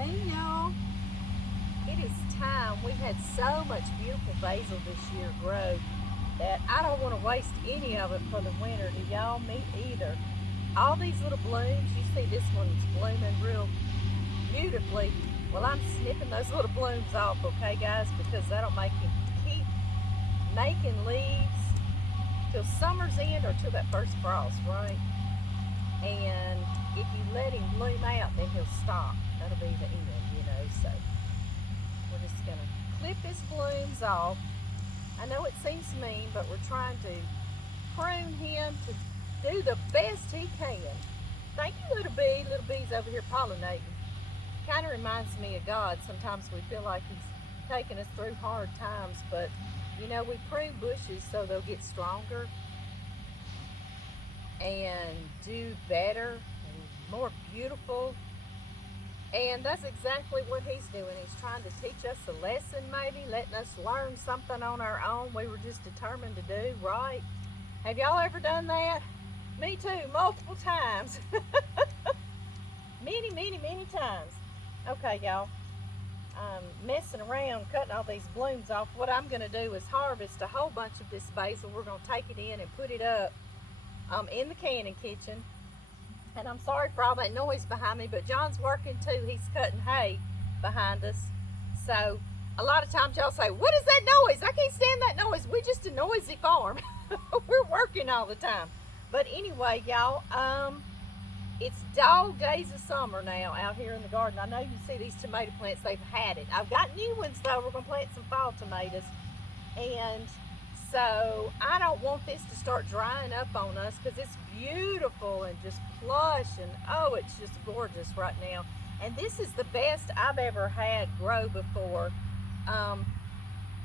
Hey y'all, it is time. We had so much beautiful basil this year grow that I don't want to waste any of it for the winter. Do y'all? Me either. All these little blooms, you see this one's blooming real beautifully. Well, I'm snipping those little blooms off, okay guys, because that'll make him keep making leaves till summer's end or till that first frost, right? And if you let him bloom out, then he'll stop. That'll be the end, so we're just gonna clip his blooms off. I know it seems mean, but we're trying to prune him to do the best he can. Thank you, little bee. Little bee's over here pollinating. Kind of reminds me of God. Sometimes we feel like he's taking us through hard times, but we prune bushes so they'll get stronger and do better and more beautiful. And that's exactly what he's doing. He's trying to teach us a lesson, maybe letting us learn something on our own we were just determined to do, right? Have y'all ever done that? Me too, multiple times. many times. Okay, y'all, I'm messing around cutting all these blooms off. What I'm going to do is harvest a whole bunch of this basil. We're going to take it in and put it up in the canning kitchen. And I'm sorry for all that noise behind me, but John's working too. He's cutting hay behind us. So a lot of times y'all say, what is that noise? I can't stand that noise. We're just a noisy farm. We're working all the time. But anyway, y'all, it's dog days of summer now out here in the garden. I know you see these tomato plants, they've had it. I've got new ones though. We're gonna plant some fall tomatoes. And so I don't want this to start drying up on us because it's beautiful and just plush and oh, it's just gorgeous right now. And this is the best I've ever had grow before.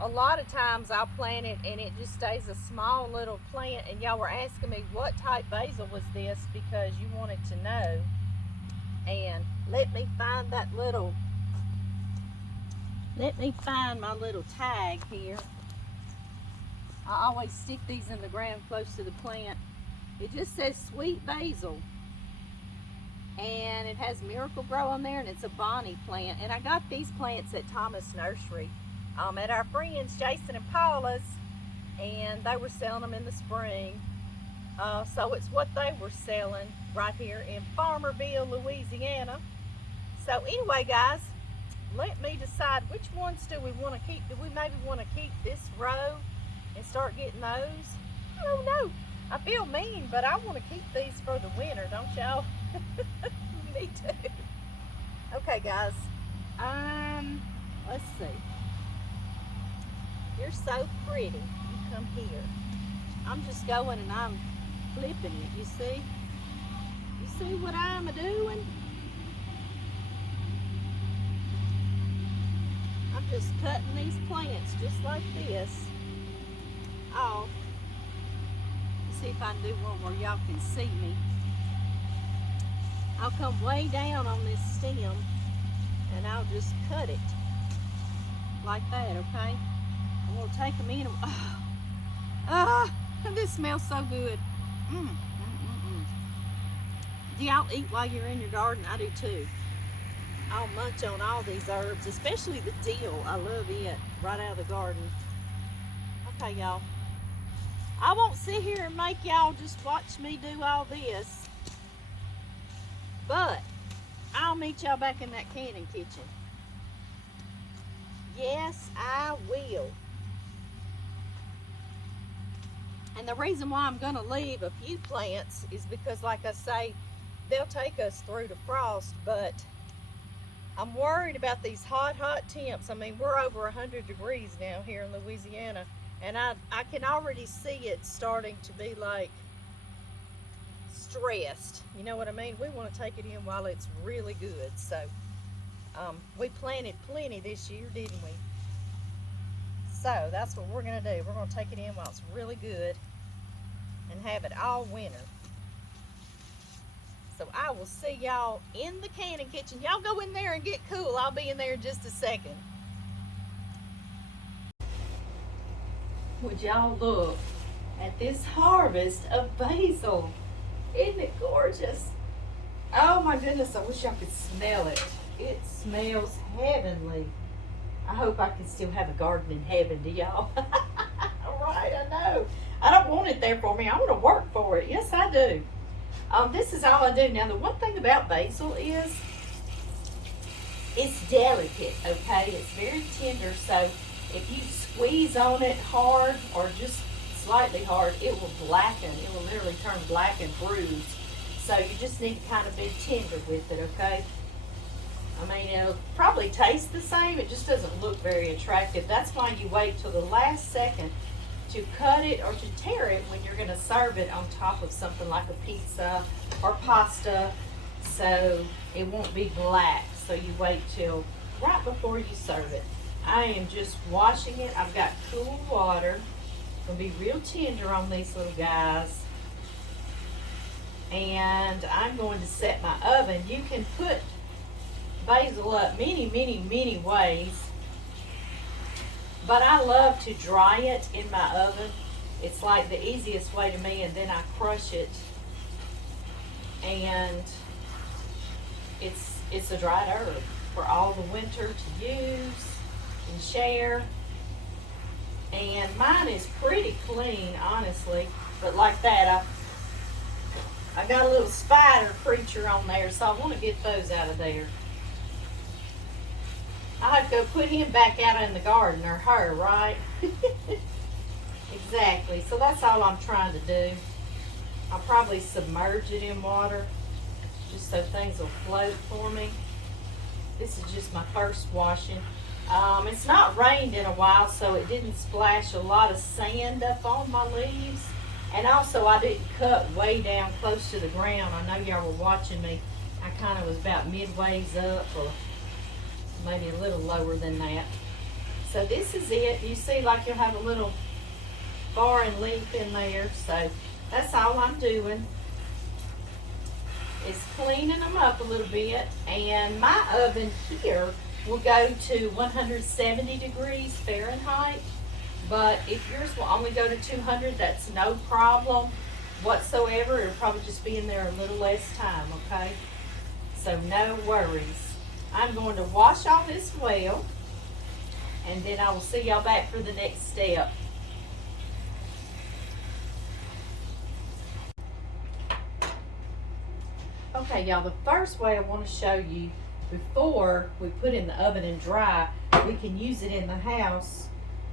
A lot of times I'll plant it and it just stays a small little plant, and y'all were asking me what type basil was this because you wanted to know. And let me find my little tag here. I always stick these in the ground close to the plant. It just says sweet basil. And it has Miracle Grow on there, and it's a Bonnie plant. And I got these plants at Thomas Nursery at our friends Jason and Paula's, and they were selling them in the spring. So it's what they were selling right here in Farmerville, Louisiana. So anyway, guys, let me decide which ones do we want to keep. Do we maybe want to keep this row and start getting those? I don't know. I feel mean, but I want to keep these for the winter, don't y'all? Me too. Okay, guys. Let's see. You're so pretty. You come here. I'm just going and I'm flipping it. You see? You see what I'm a-doing? I'm just cutting these plants just like this off. See if I can do one where y'all can see me. I'll come way down on this stem and I'll just cut it like that, okay? I'm gonna take them in. This smells so good. Do y'all eat while you're in your garden? I do too. I'll munch on all these herbs, especially the dill. I love it right out of the garden. Okay, y'all. I won't sit here and make y'all just watch me do all this, but I'll meet y'all back in that canning kitchen. Yes, I will. And the reason why I'm going to leave a few plants is because, like I say, they'll take us through the frost, but I'm worried about these hot temps. I mean, we're over 100 degrees now here in Louisiana, and I can already see it starting to be like stressed. You know what I mean? We want to take it in while it's really good. So we planted plenty this year, didn't we? So that's what we're going to do. We're going to take it in while it's really good and have it all winter. So I will see y'all in the canning kitchen. Y'all go in there and get cool. I'll be in there in just a second. Would y'all look at this harvest of basil? Isn't it gorgeous? Oh my goodness, I wish y'all could smell it. It smells heavenly. I hope I can still have a garden in heaven, do y'all? All right, I know. I don't want it there for me. I want to work for it. Yes, I do. This is all I do. Now, the one thing about basil is it's delicate, okay? It's very tender, so if you squeeze on it hard or just slightly hard, it will blacken. It will literally turn black and bruised. So you just need to kind of be tender with it, okay? I mean, it'll probably taste the same. It just doesn't look very attractive. That's why you wait till the last second to cut it or to tear it when you're going to serve it on top of something like a pizza or pasta, so it won't be black. So you wait till right before you serve it. I am just washing it. I've got cool water. Gonna be real tender on these little guys. And I'm going to set my oven. You can put basil up many ways, but I love to dry it in my oven. It's like the easiest way to me, and then I crush it, and it's a dried herb for all the winter to use and share. And mine is pretty clean, honestly, but like that, I got a little spider creature on there, so I want to get those out of there. I have to go put him back out in the garden, or her, right? Exactly. So that's all I'm trying to do. I'll probably submerge it in water just so things will float for me. This is just my first washing. It's not rained in a while, so it didn't splash a lot of sand up on my leaves. And also, I didn't cut way down close to the ground. I know y'all were watching me. I kind of was about midways up, or maybe a little lower than that. So this is it. You see, like, you'll have a little foreign leaf in there. So that's all I'm doing is cleaning them up a little bit. And my oven here will go to 170 degrees Fahrenheit. But if yours will only go to 200, that's no problem whatsoever. It'll probably just be in there a little less time, okay? So no worries. I'm going to wash all this well, and then I will see y'all back for the next step. Okay, y'all, the first way I want to show you before we put in the oven and dry, we can use it in the house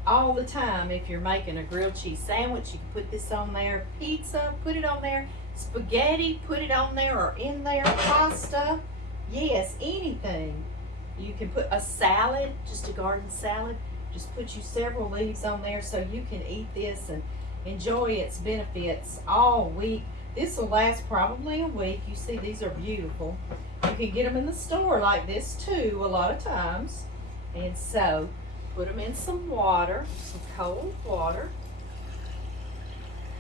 all the time. If you're making a grilled cheese sandwich, you can put this on there. Pizza, put it on there. Spaghetti, put it on there or in there. Pasta, yes, anything. You can put a salad, just a garden salad. Just put you several leaves on there so you can eat this and enjoy its benefits all week. This will last probably a week. You see, these are beautiful. You can get them in the store like this too a lot of times. And so put them in some water, some cold water.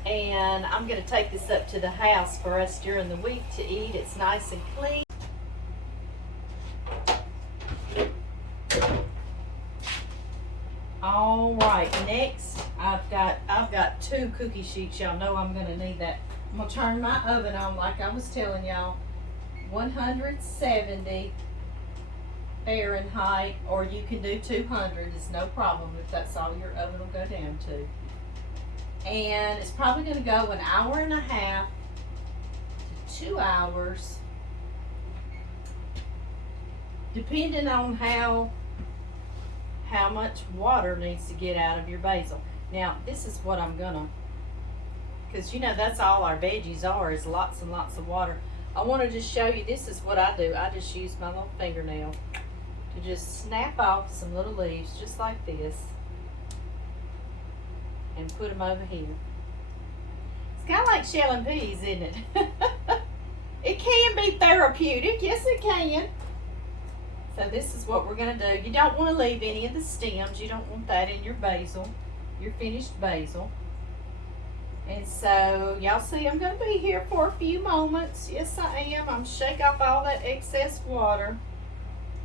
And I'm going to take this up to the house for us during the week to eat. It's nice and clean. All right, next I've got 2 cookie sheets. Y'all know I'm going to need that. I'm going to turn my oven on like I was telling y'all. 170 Fahrenheit, or you can do 200. It's no problem if that's all your oven will go down to. And it's probably going to go 1.5 hours to 2 hours, depending on how much water needs to get out of your basil. Now, this is what I'm gonna, because you know that's all our veggies are, is lots and lots of water. I want to just show you, this is what I do. I just use my little fingernail to just snap off some little leaves just like this and put them over here. It's kind of like shelling peas, isn't it? It can be therapeutic. Yes, it can. So this is what we're going to do. You don't want to leave any of the stems. You don't want that in your basil, your finished basil. And so, y'all see, I'm going to be here for a few moments. Yes, I am. I'm shake off all that excess water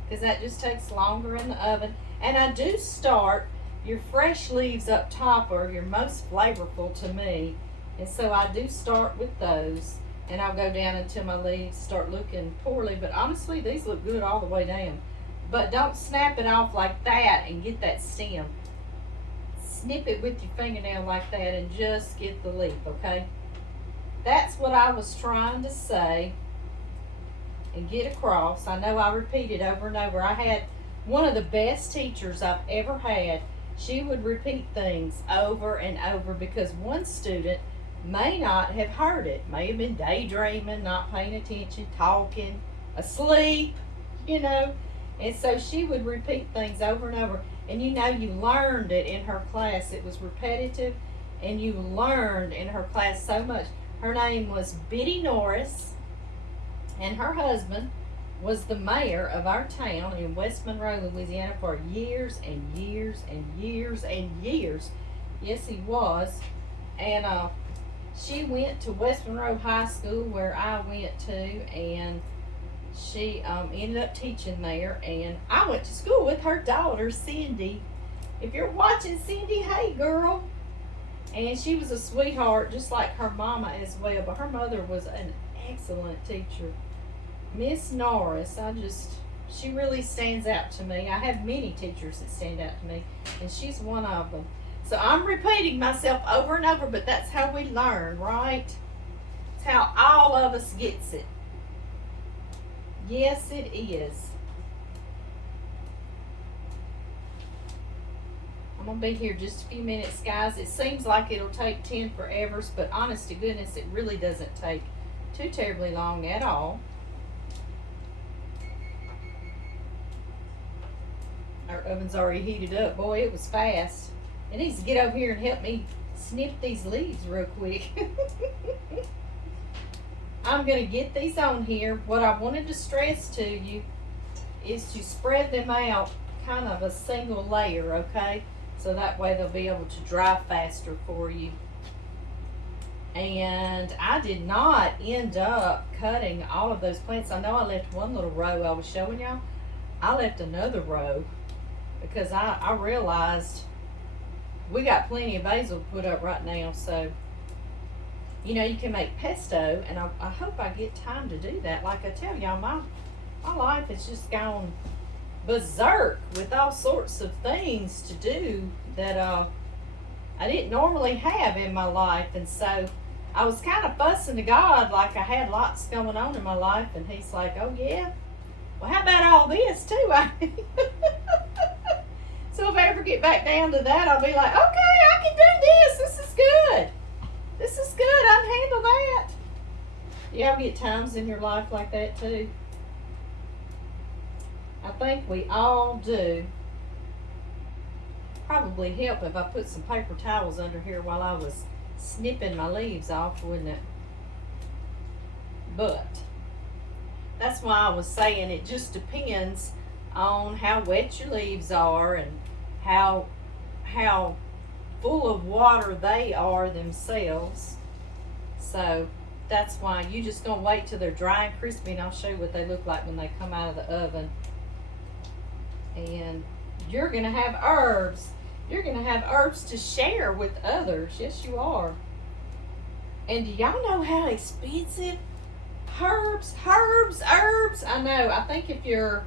because that just takes longer in the oven. And I do start, your fresh leaves up top are your most flavorful to me. And so I do start with those. and I'll go down until my leaves start looking poorly. But honestly, these look good all the way down. But don't snap it off like that and get that stem. Snip it with your fingernail like that and just get the leaf, okay? That's what I was trying to say and get across. I know I repeat it over and over. I had one of the best teachers I've ever had. She would repeat things over and over because one student may not have heard it, may have been daydreaming, not paying attention, talking, asleep, you know. And so she would repeat things over and over. And you know, you learned it in her class. It was repetitive, and you learned in her class so much. Her name was Biddy Norris, and her husband was the mayor of our town in West Monroe, Louisiana for years and years and years and years. Yes, he was. And she went to West Monroe High School where I went to, and she ended up teaching there. And I went to school with her daughter, Cindy. If you're watching, Cindy, hey girl. And she was a sweetheart, just like her mama as well. But her mother was an excellent teacher. Miss Norris, she really stands out to me. I have many teachers that stand out to me, and she's one of them. So I'm repeating myself over and over, but that's how we learn, right? It's how all of us gets it. Yes, it is. I'm going to be here just a few minutes, guys. It seems like it'll take 10 forevers, but honest to goodness, it really doesn't take too terribly long at all. Our oven's already heated up. Boy, it was fast. It needs to get over here and help me snip these leaves real quick. I'm going to get these on here. What I wanted to stress to you is to spread them out kind of a single layer, okay? So that way they'll be able to dry faster for you. And I did not end up cutting all of those plants. I know I left one little row I was showing y'all. I left another row because I realized we got plenty of basil put up right now. So, you know, you can make pesto, and I hope I get time to do that. Like I tell y'all, my life has just gone berserk with all sorts of things to do that I didn't normally have in my life. And so I was kind of fussing to God like I had lots going on in my life, and he's like, oh yeah, well how about all this too? So if I ever get back down to that, I'll be like, okay, I can do this. This is good. This is good. I can handle that. You ever get times in your life like that too? I think we all do. Probably help if I put some paper towels under here while I was snipping my leaves off, wouldn't it? But that's why I was saying it just depends on how wet your leaves are and how full of water they are themselves. So that's why you just gonna wait till they're dry and crispy, and I'll show you what they look like when they come out of the oven. And you're gonna have herbs. You're gonna have herbs to share with others. Yes, you are. And do y'all know how expensive herbs? I know. I think if you're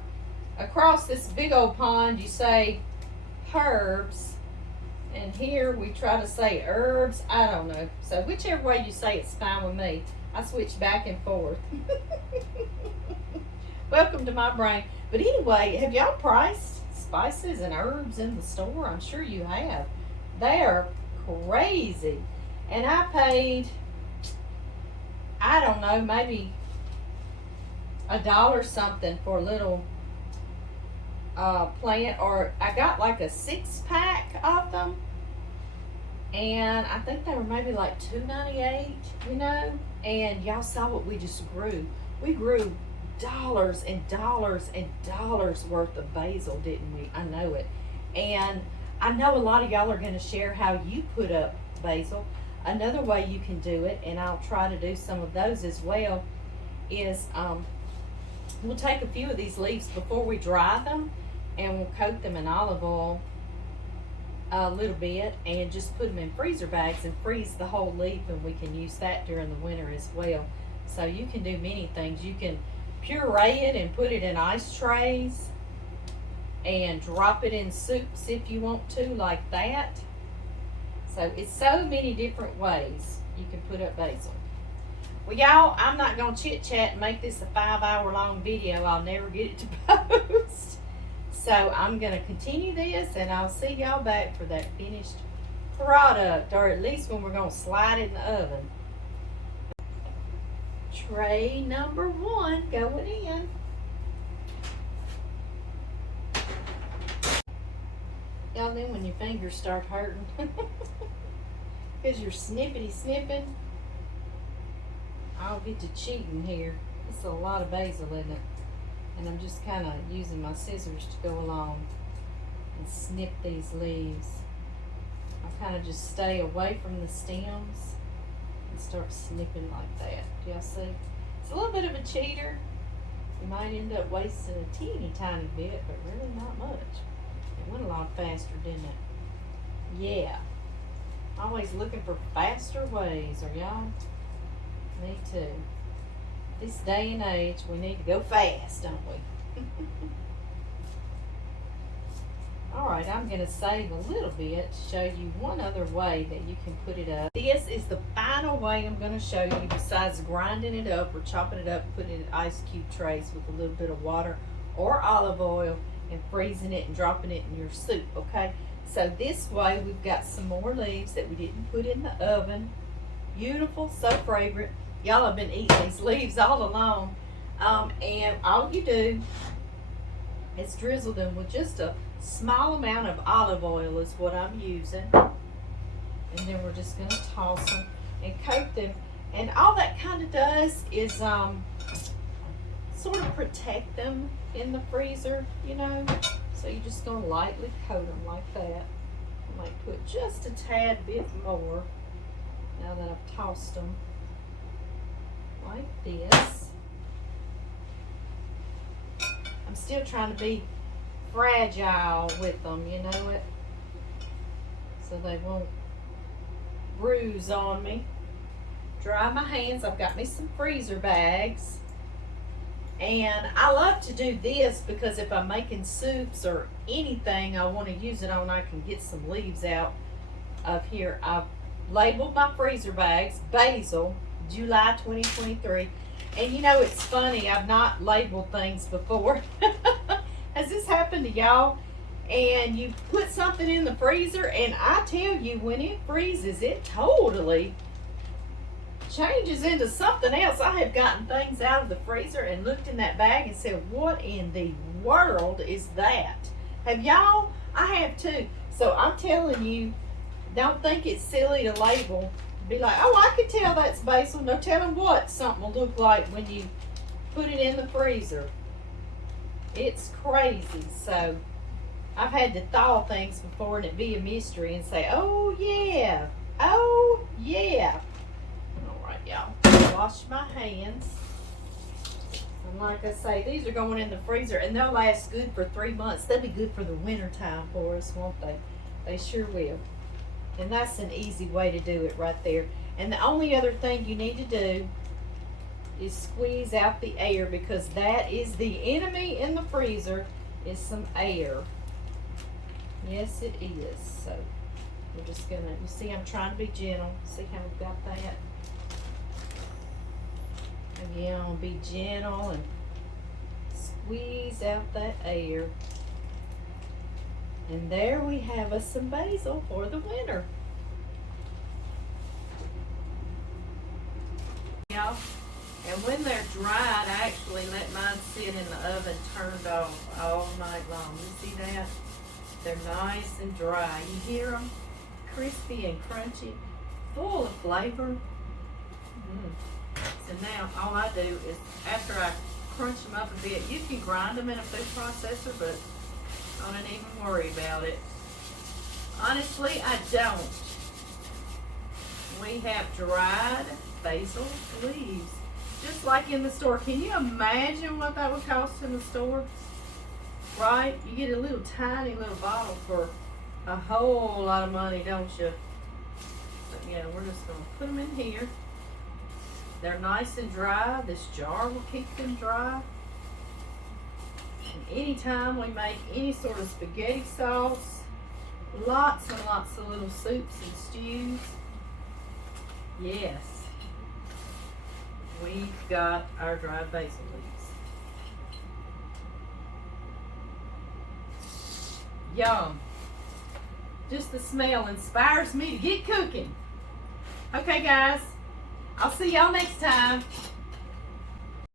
across this big old pond, you say herbs. And here we try to say herbs. I don't know. So whichever way you say it's fine with me. I switch back and forth. Welcome to my brain. But anyway, have y'all priced spices and herbs in the store? I'm sure you have. They are crazy. And I paid, I don't know, maybe $1 something for a little plant, or I got like a 6-pack of them, and I think they were maybe like $2.98, you know. And y'all saw what we just grew. We grew dollars and dollars and dollars worth of basil, didn't we? I know it. And I know a lot of y'all are going to share how you put up basil. Another way you can do it, and I'll try to do some of those as well, is we'll take a few of these leaves before we dry them, and we'll coat them in olive oil a little bit and just put them in freezer bags and freeze the whole leaf, and we can use that during the winter as well. So you can do many things. You can puree it and put it in ice trays and drop it in soups if you want to, like that. So it's so many different ways you can put up basil. Well, y'all, I'm not going to chit chat and make this a 5-hour long video. I'll never get it to post. So I'm going to continue this, and I'll see y'all back for that finished product, or at least when we're going to slide it in the oven. Tray number 1 going in. Y'all know when your fingers start hurting because you're snippity snipping. I'll get to cheating here. It's a lot of basil in it, and I'm just kind of using my scissors to go along and snip these leaves. I kind of just stay away from the stems and start snipping like that. Do y'all see? It's a little bit of a cheater. You might end up wasting a teeny tiny bit, but really not much. It went a lot faster, didn't it? Yeah. Always looking for faster ways, are y'all? Me too. This day and age, we need to go fast, don't we? Alright, I'm going to save a little bit to show you one other way that you can put it up. This is the final way I'm going to show you, besides grinding it up or chopping it up, putting it in ice cube trays with a little bit of water or olive oil and freezing it and dropping it in your soup, okay? So this way, we've got some more leaves that we didn't put in the oven. Beautiful, so fragrant. Y'all have been eating these leaves all along. And all you do is drizzle them with just a small amount of olive oil is what I'm using. And then we're just going to toss them and coat them. And all that kind of does is sort of protect them in the freezer, you know. So you're just going to lightly coat them like that. I might put just a tad bit more now that I've tossed them. Like this. I'm still trying to be fragile with them, you know it, so they won't bruise on me. Dry my hands. I've got me some freezer bags, and I love to do this because if I'm making soups or anything I want to use it on, I can get some leaves out of here. I've labeled my freezer bags basil July 2023. And you know, it's funny, I've not labeled things before. Has this happened to y'all? And you put something in the freezer, and I tell you, when it freezes, it totally changes into something else. I have gotten things out of the freezer and looked in that bag and said, what in the world is that? Have y'all? I have too. So I'm telling you, don't think it's silly to label. Be like, oh, I can tell that's basil. No telling what something will look like when you put it in the freezer. It's crazy. So I've had to thaw things before and it be a mystery and say, oh yeah, oh yeah. All right, y'all. Wash my hands. And like I say, these are going in the freezer and they'll last good for 3 months. They'll be good for the winter time for us, won't they? They sure will. And that's an easy way to do it right there. And the only other thing you need to do is squeeze out the air, because that is the enemy in the freezer, is some air. Yes, it is. So we're just gonna, you see, I'm trying to be gentle. See how we've got that? Again, I'm gonna be gentle and squeeze out that air. And there we have us some basil for the winter. Y'all, and when they're dried, I actually let mine sit in the oven turned off all night long. You see that? They're nice and dry. You hear them? Crispy and crunchy, full of flavor. So now all I do is, after I crunch them up a bit, you can grind them in a food processor, but I don't even worry about it. Honestly, I don't. We have dried basil leaves, just like in the store. Can you imagine what that would cost in the store? Right? You get a little tiny little bottle for a whole lot of money, don't you? But yeah, we're just going to put them in here. They're nice and dry. This jar will keep them dry. And anytime we make any sort of spaghetti sauce, lots and lots of little soups and stews, yes, we've got our dried basil leaves. Yum. Just the smell inspires me to get cooking. Okay, guys, I'll see y'all next time.